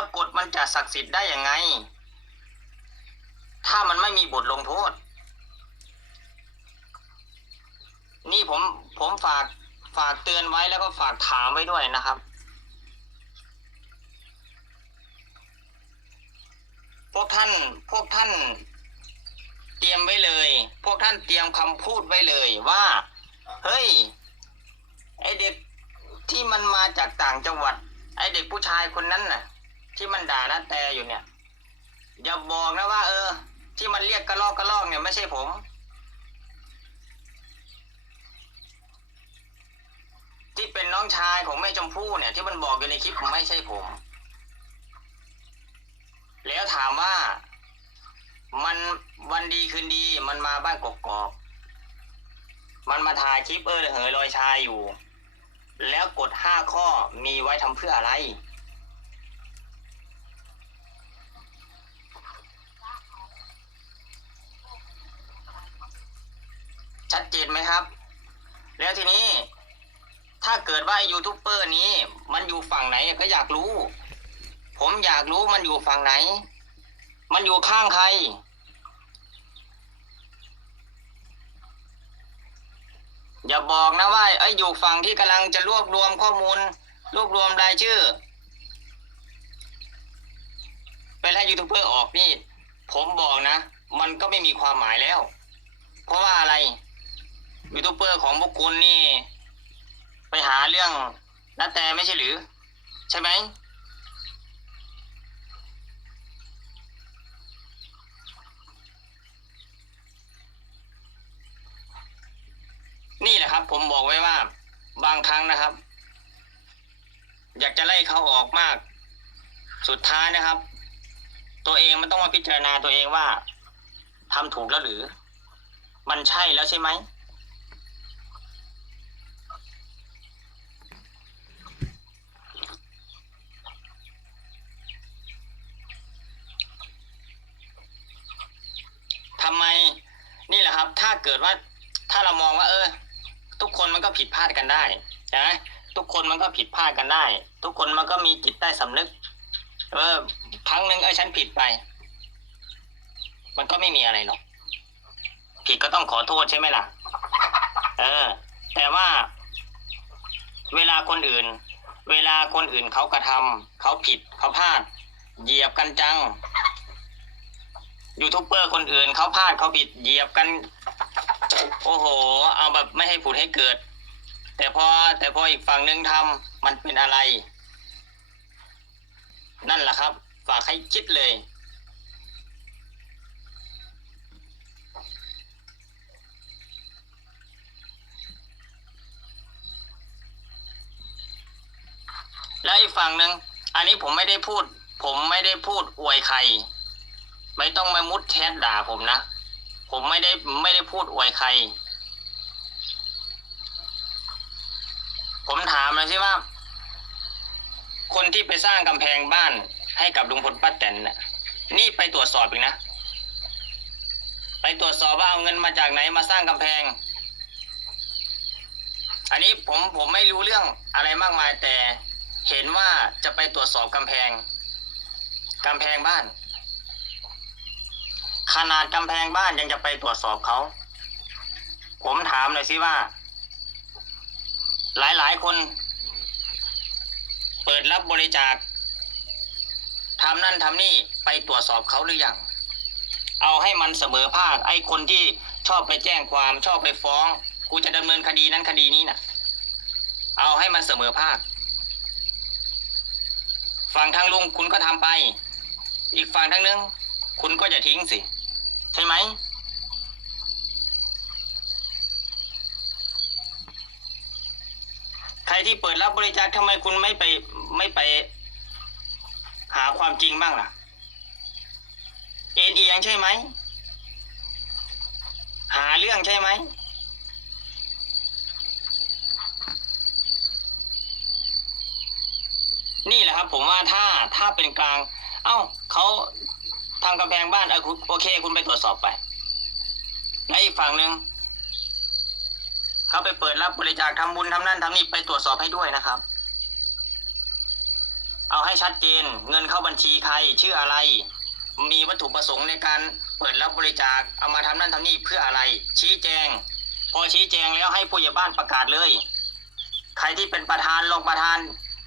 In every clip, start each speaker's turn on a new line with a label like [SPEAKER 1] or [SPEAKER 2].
[SPEAKER 1] แล้วกฎมันจะศักดิ์สิทธิ์ได้ยังไง ถ้ามันไม่มีบทลงโทษ นี่ผมผมฝากฝากเตือนไว้แล้วก็ฝากถามไว้ด้วยนะครับ พวกท่านพวกท่าน เตรียมไว้เลย พวกท่านเตรียมคำพูดไว้เลยว่า เฮ้ย ไอเด็กที่มันมาจากต่างจังหวัด ไอเด็กผู้ชายคนนั้นน่ะ ที่มันด่าน้าแต่อยู่เนี่ย อย่าบอกนะว่า เออ ที่มันเรียกกระลอกกระลอกเนี่ยไม่ใช่ผม ที่เป็นน้องชายของแม่ชมพู่เนี่ย ที่มันบอกอยู่ในคลิปไม่ใช่ผม แล้วถามว่า มันวันดีคืนดีมันมาบ้านกกอกมันมาถ่ายคลิปเออเหยลอยชายอยู่ แล้วกดห้าข้อมีไว้ทำเพื่ออะไร ชัดเจนไหมครับ แล้วทีนี้ ถ้าเกิดว่ายูทูบเบอร์นี้ มันอยู่ฝั่งไหนก็อยากรู้ ผมอยากรู้มันอยู่ฝั่งไหน มันอยู่ข้างใคร อย่าบอกนะว่าไอ้อยู่ฝั่งที่กำลังจะรวบรวมข้อมูล รวบรวมรายชื่อไปไล่ยูทูบเบอร์ออกนี่ ผมบอกนะ มันก็ไม่มีความหมายแล้ว เพราะว่าอะไร ยูทูบเบอร์ของพวกคุณนี่ ไปหาเรื่องนัดแต่ไม่ใช่หรือ ใช่ไหมนี่แหละครับ ผมบอกไว้ว่า บางครั้งนะครับ อยากจะไล่เขาออกมาก สุดท้ายนะครับ ตัวเองมันต้องมาพิจารณาตัวเองว่าทำถูกแล้วหรือ มันใช่แล้วใช่ไหม ทำไมนี่แหละครับ ถ้าเกิดว่าถ้าเรามองว่า เออ ทุกคนมันก็ผิดพลาดกันได้ใช่ไหมทุกคนมันก็ผิดพลาดกันได้ ทุกคนมันก็มีจิตใต้สำนึกเออครั้งหนึ่งเออฉันผิดไป มันก็ไม่มีอะไรหรอกผิดก็ต้องขอโทษใช่ไหมล่ะ เออ แต่ว่า เวลาคนอื่น เวลาคนอื่นเขากระทำเขาผิดเขาพลาด เหยียบกันจัง ยูทูบเบอร์คนอื่นเขาพลาดเขาผิดเหยียบกัน โอ้โห เอาแบบไม่ให้ผุดให้เกิด แต่พอแต่พออีกฝั่งหนึ่งทำมันเป็นอะไร นั่นแหละครับ ฝากให้คิดเลยแล้วอีกฝั่งหนึ่งอันนี้ผมไม่ได้พูด ผมไม่ได้พูดอวยใคร ไม่ต้องมามุดแชทด่าผมนะ ผมไม่ได้ไม่ได้พูดอวยใคร ผมถามเลยสิว่า คนที่ไปสร้างกำแพงบ้านให้กับลุงพลป้าแตนน่ะ นี่ไปตรวจสอบอีกนะ ไปตรวจสอบว่าเอาเงินมาจากไหนมาสร้างกำแพง อันนี้ผมผมไม่รู้เรื่องอะไรมากมายแต่เห็นว่าจะไปตรวจสอบกำแพงกำแพงบ้าน ขนาดกำแพงบ้านยังจะไปตรวจสอบเขา ผมถามหน่อยสิว่า หลายๆคน เปิดรับบริจาคทำนั่นทำนี่ไปตรวจสอบเขาหรือยัง เอาให้มันเสมอภาคไอ้คนที่ชอบไปแจ้งความชอบไปฟ้องกูจะดำเนินคดีนั้นคดีนี้นะ่ะ เอาให้มันเสมอภาค ฝั่งทางลุงคุณก็ทำไป อีกฝั่งทางนึง คุณก็จะทิ้งสิ ใช่ไหมใครที่เปิดรับบริจาคทำไมคุณไม่ไปไม่ไป หาความจริงบ้างล่ะ เอ็นเอียงใช่ไหม หาเรื่องใช่ไหมนี่แหละครับ ผมว่าถ้าถ้าเป็นกลาง เอ้าเขา ทำกำแพงบ้านเออคุณโอเค คุณไปตรวจสอบไปและอีกฝั่งหนึ่งเขาไปเปิดรับบริจาคทำบุญทำนั่นทำนี่ไปตรวจสอบให้ด้วยนะครับ เอาให้ชัดเจนเงินเข้าบัญชีใครชื่ออะไร มีวัตถุประสงค์ในการเปิดรับบริจาคเอามาทำนั่นทำนี่เพื่ออะไร ชี้แจง พอชี้แจงแล้วให้ผู้ใหญ่บ้านประกาศเลย ใครที่เป็นประธานรองประธาน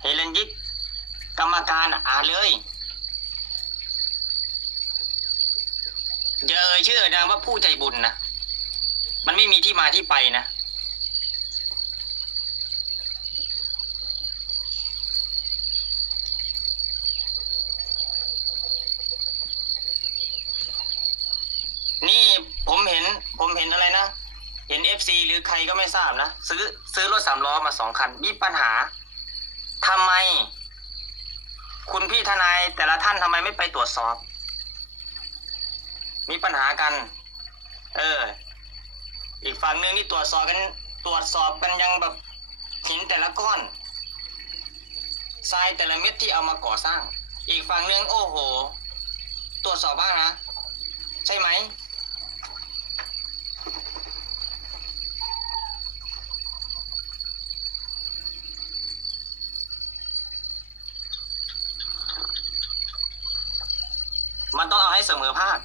[SPEAKER 1] เฮเลนยิกกรรมการอ่านเลย อย่าเอ่ยชื่อนะว่าผู้ใจบุญนะมันไม่มีที่มาที่ไปนะนี่ผมเห็นผมเห็นอะไรนะ เห็นเอฟซีหรือใครก็ไม่ทราบนะ ซื้อซื้อรถสามล้อมาสองคันมีปัญหาทำไม คุณพี่ทนายแต่ละท่านทำไมไม่ไปตรวจสอบ มีปัญหากัน เออ อีกฝั่งหนึ่งนี่ตรวจสอบกัน ตรวจสอบกันยังแบบหินแต่ละก้อนทรายแต่ละเม็ดที่เอามาก่อสร้าง อีกฝั่งหนึ่งโอ้โห ตรวจสอบบ้างนะ ใช่ไหมมันต้องเอาให้เสมอภาค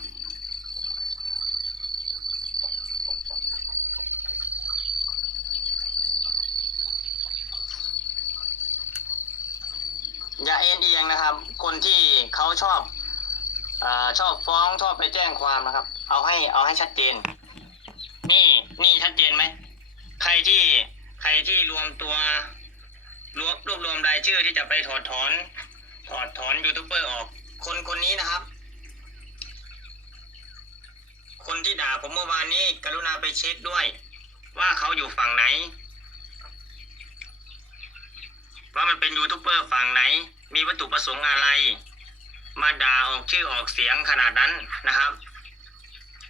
[SPEAKER 1] อย่าเอ็นเอียงนะครับ คนที่เขาชอบอชอบฟ้องชอบไปแจ้งความนะครับ เอาให้เอาให้ชัดเจน นี่นี่ชัดเจนไหมใครที่ใครที่รวมตัวรวบรวบรวมรายชื่อที่จะไปถอดถอน ถอดถอนยูทูบเบอร์ออก คนคนนี้นะครับ คนที่ด่าผมเมื่อวานนี้ กรุณาไปเช็คด้วย ว่าเขาอยู่ฝั่งไหน ว่ามันเป็นยูทูบเบอร์ฝั่งไหน มีวัตถุประสงค์อะไร มาด่าออกชื่อออกเสียงขนาดนั้นนะครับ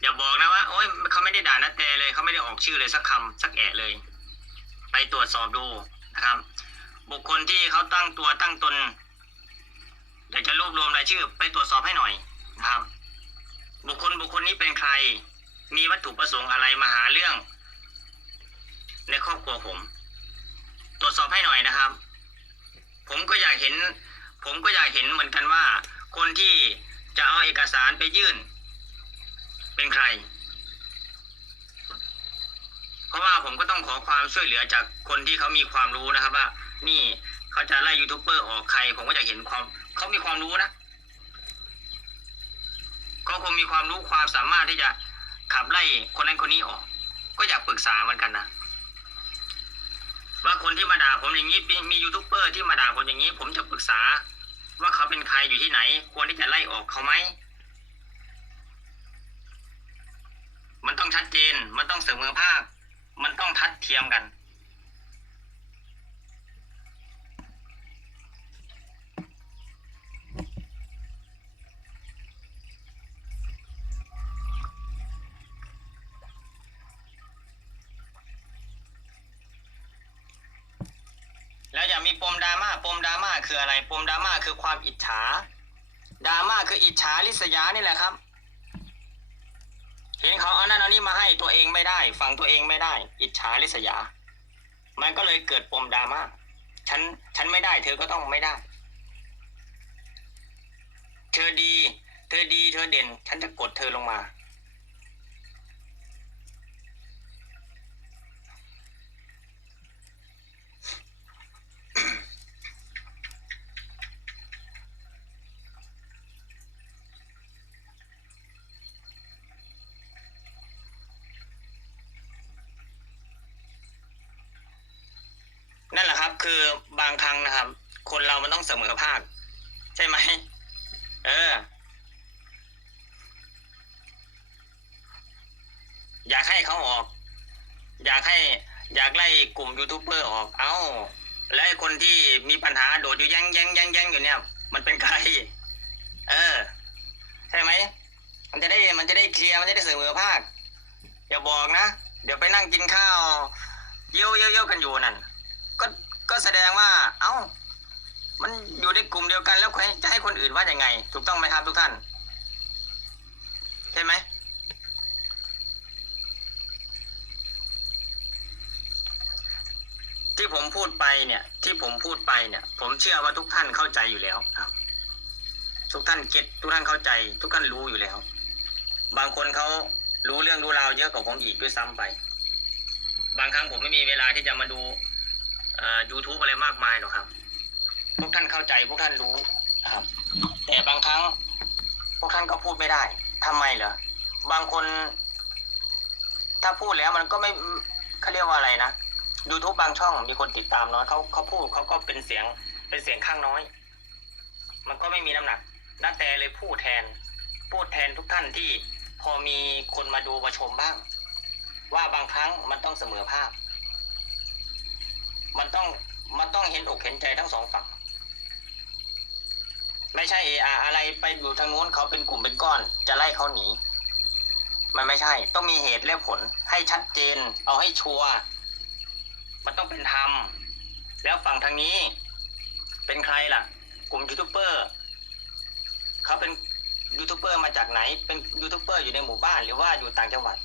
[SPEAKER 1] อย่าบอกนะว่าโอ๊ยเขาไม่ได้ด่านาแต่เลยเขาไม่ได้ออกชื่อเลยสักคำสักแอะเลย ไปตรวจสอบดูนะครับ บุคคลที่เขาตั้งตัวตั้งตนอยากจะรวบรวมรายชื่อ ไปตรวจสอบให้หน่อยนะครับ บุคคลบุคคลนี้เป็นใคร มีวัตถุประสงค์อะไรมาหาเรื่อง ในครอบครัวผม ตรวจสอบให้หน่อยนะครับ ผมก็อยากเห็น ผมก็อยากเห็นเหมือนกันว่า คนที่จะเอาเอกสารไปยื่น เป็นใคร เพราะว่าผมก็ต้องขอความช่วยเหลือจากคนที่เขามีความรู้นะครับว่า นี่เขาจะไล่ยูทูบเบอร์ออกใคร ผมก็อยากเห็นความเขามีความรู้นะเขาคงมีความรู้ความสามารถที่จะขับไล่คนนั้นคนนี้ออก ก็อยากปรึกษาเหมือนกันนะ ว่าคนที่มาด่าผมอย่างนี้มียูทูบเบอร์ที่มาด่าผมอย่างนี้ ผมจะปรึกษา ว่าเขาเป็นใครอยู่ที่ไหน ควรที่จะไล่ออกเขาไหมมันต้องชัดเจนมันต้องเสมอภาค มันต้องทัดเทียมกัน แล้วอย่ามีปมดรา มดราม่าคืออะไร ปมดราม่าคือความอิจฉาดราม่าคืออิจฉาริษยานี่แหละครับ เห็นเขาเอานั่นเอานี่มาให้ตัวเองไม่ได้ ฟังตัวเองไม่ได้ อิจฉาริษยา มันก็เลยเกิดปมดราม่าฉันฉันไม่ได้ เธอก็ต้องไม่ได้ เธอดี เธอดี เธอเด่น ฉันจะกดเธอลงมา คือบางครั้งนะครับ คนเรามันต้องเสมอภาค ใช่ไหมเออ อยากให้เขาออก อยากให้อยากไล่กลุ่มยูทูบเบอร์ออก เอ้า แล้วคนที่มีปัญหาโดดอยู่ย้งย้งย้งย้งอยู่เนี่ย มันเป็นใคร เออ ใช่ไหม มันจะได้มันจะได้เคลียร์ มันจะได้เสมอภาค อย่าบอกนะ เดี๋ยวไปนั่งกินข้าว เยี่ยวเยี่ยวเยี่ยวกันอยู่นั่น ก็แสดงว่า เอ้า มันอยู่ในกลุ่มเดียวกันแล้วจะให้คนอื่นว่าอยังไง ถูกต้องไหมครับทุกท่านใช่ไหมที่ผมพูดไปเนี่ย ที่ผมพูดไปเนี่ย ผมเชื่อว่าทุกท่านเข้าใจอยู่แล้วครับ ทุกท่านเก็ตทุกท่านเข้าใจ ทุกท่านรู้อยู่แล้ว บางคนเขารู้เรื่องรู้ราวเยอะกว่าผมอีกด้วยซ้ำไป บางครั้งผมไม่มีเวลาที่จะมาดู เอ่อ YouTube อะไรมากมายหรอกครับ พวกท่านเข้าใจพวกท่านรู้นะครับ แต่บางครั้ง พวกท่านก็พูดไม่ได้ทำไมเหรอ บางคน ถ้าพูดแล้วมันก็ไม่เขาเรียกว่าอะไรนะ YouTube บางช่องมีคนติดตามน้อยเขาเขาพูดเขาก็เป็นเสียงเป็นเสียงข้างน้อย มันก็ไม่มีน้ำหนักน้าแต่เลยพูดแทน พูดแทนทุกท่านที่พอมีคนมาดูมาชมบ้าง ว่าบางครั้งมันต้องเสมอภาพ มันต้องมันต้องเห็นอกเห็นใจทั้งสองฝั่ง ไม่ใช่ออาอะไรไปอยู่ทางนู้นเขาเป็นกลุ่มเป็นก้อน จะไล่เขาหนี มันไม่ใช่ ต้องมีเหตุและผลให้ชัดเจน เอาให้ชัวร์มันต้องเป็นธรรมแล้วฝั่งทางนี้ เป็นใครล่ะ กลุ่มยูทูบเบอร์เขาเป็นยูทูบเบอร์มาจากไหน เป็นยูทูบเบอร์อยู่ในหมู่บ้านหรือว่าอยู่ต่างจังหวัด